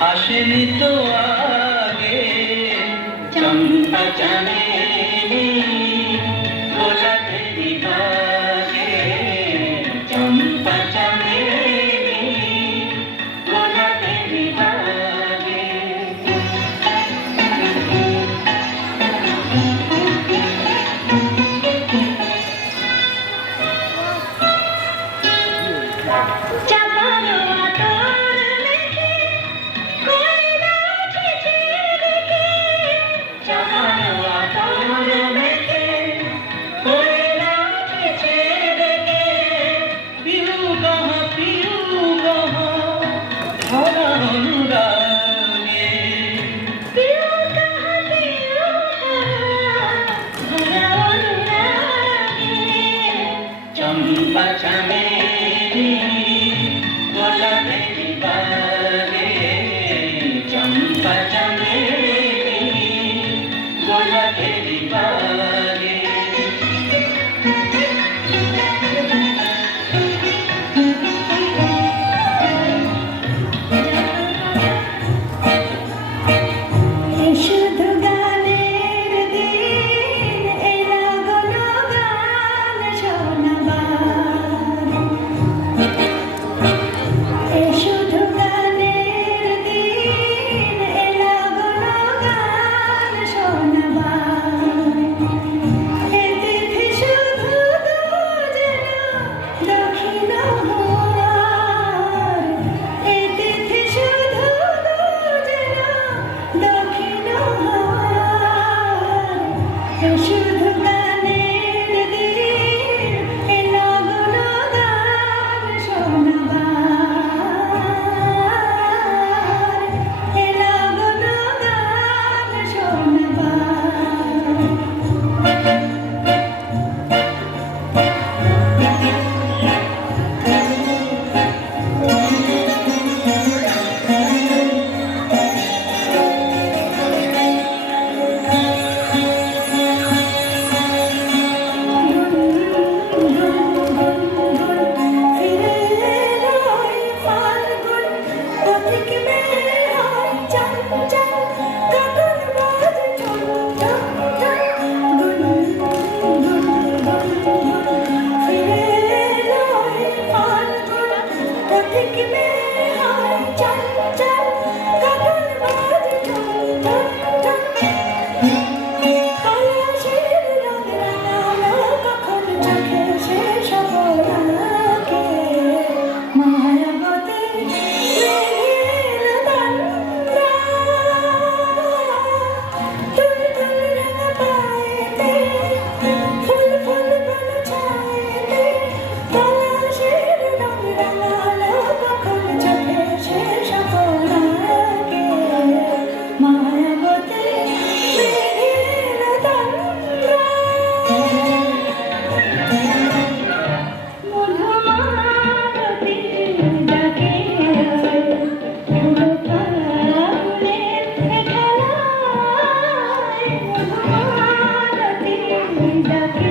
আসেনি তো আগে। চম্পা Yeah.